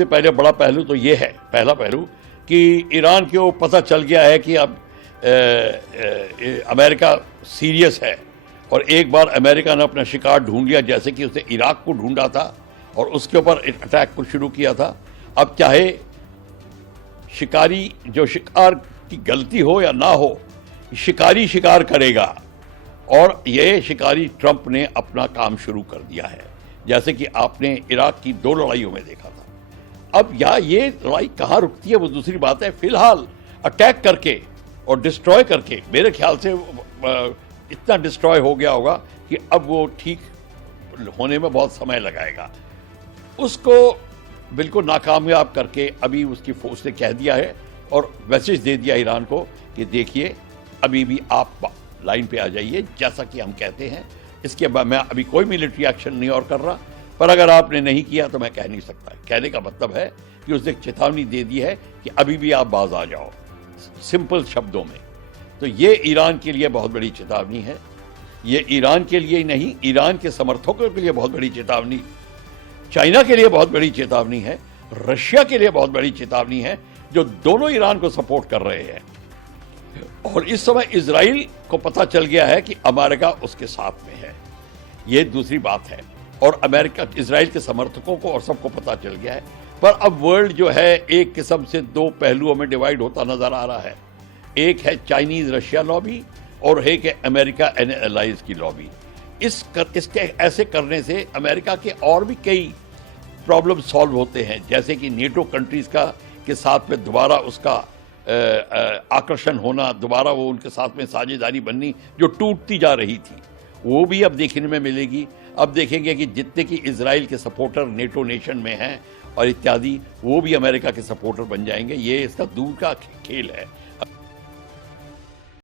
सबसे पहले बड़ा पहलू तो ये है, पहला पहलू कि ईरान को पता चल गया है कि अब अमेरिका सीरियस है, और एक बार अमेरिका ने अपना शिकार ढूंढ लिया, जैसे कि उसने इराक को ढूंढा था और उसके ऊपर अटैक को शुरू किया था। अब चाहे शिकारी जो शिकार की गलती हो या ना हो, शिकारी शिकार करेगा, और ये शिकारी ट्रंप ने अपना काम शुरू कर दिया है, जैसे कि आपने इराक की 2 लड़ाइयों में देखा था। अब ये लड़ाई कहाँ रुकती है वो दूसरी बात है। फिलहाल अटैक करके और डिस्ट्रॉय करके मेरे ख्याल से इतना डिस्ट्रॉय हो गया होगा कि अब वो ठीक होने में बहुत समय लगाएगा। उसको बिल्कुल नाकामयाब करके अभी उसकी फोर्स ने कह दिया है और मैसेज दे दिया ईरान को कि देखिए अभी भी आप लाइन पे आ जाइए, जैसा कि हम कहते हैं। इसके बाद मैं अभी कोई मिलिट्री एक्शन नहीं और कर रहा, पर अगर आपने नहीं किया तो मैं कह नहीं सकता। कहने का मतलब है कि उसने चेतावनी दे दी है कि अभी भी आप बाज आ जाओ, सिंपल शब्दों में। तो ये ईरान के लिए बहुत बड़ी चेतावनी है। ये ईरान के लिए ही नहीं, ईरान के समर्थकों के लिए बहुत बड़ी चेतावनी, चाइना के लिए बहुत बड़ी चेतावनी है, रशिया के लिए बहुत बड़ी चेतावनी है, जो दोनों ईरान को सपोर्ट कर रहे हैं। और इस समय इजराइल को पता चल गया है कि अमेरिका उसके साथ में है, ये दूसरी बात है। और अमेरिका इजराइल के समर्थकों को और सबको पता चल गया है। पर अब वर्ल्ड जो है एक किस्म से 2 पहलुओं में डिवाइड होता नजर आ रहा है। एक है चाइनीज रशिया लॉबी और एक है अमेरिका एंड एलाइज की लॉबी। इसके ऐसे करने से अमेरिका के और भी कई प्रॉब्लम सॉल्व होते हैं, जैसे कि नेटो कंट्रीज के साथ में दोबारा उसका आकर्षण होना, दोबारा वो उनके साथ में साझेदारी बननी जो टूटती जा रही थी, वो भी अब देखने में मिलेगी। अब देखेंगे कि जितने की इजराइल के सपोर्टर नेटो नेशन में हैं और इत्यादि, वो भी अमेरिका के सपोर्टर बन जाएंगे। ये इसका दूर का खेल है।